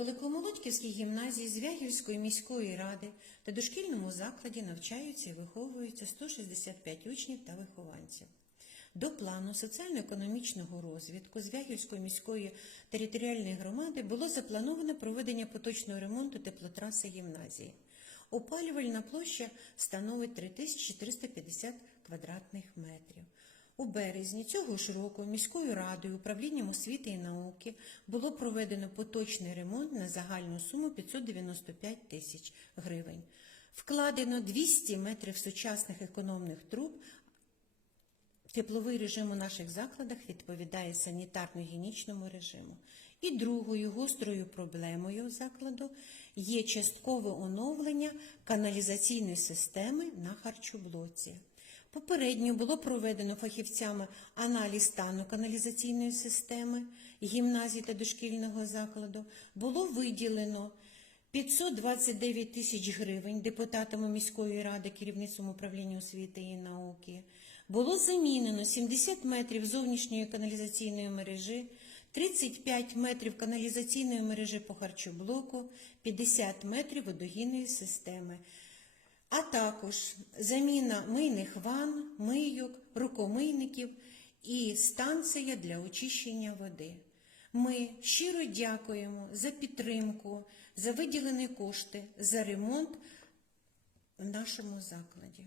Великомолодьківській гімназії Звягільської міської ради та дошкільному закладі навчаються і виховуються 165 учнів та вихованців. До плану соціально-економічного розвитку Звягільської міської територіальної громади було заплановано проведення поточного ремонту теплотраси гімназії. Опалювальна площа становить 3350 квадратних метрів. У березні цього ж року міською радою управлінням освіти і науки було проведено поточний ремонт на загальну суму 595 тисяч гривень. Вкладено 200 метрів сучасних економних труб. Тепловий режим у наших закладах відповідає санітарно-гігієнічному режиму. І другою гострою проблемою закладу є часткове оновлення каналізаційної системи на харчоблоці. Попередньо було проведено фахівцями аналіз стану каналізаційної системи гімназії та дошкільного закладу. Було виділено 529 тисяч гривень депутатами міської ради, керівництвом управління освіти і науки. Було замінено 70 метрів зовнішньої каналізаційної мережі, 35 метрів каналізаційної мережі по харчоблоку, 50 метрів водогінної системи а також заміна мийних ванн, мийок, рукомийників і станція для очищення води. Ми щиро дякуємо за підтримку, за виділені кошти, за ремонт в нашому закладі.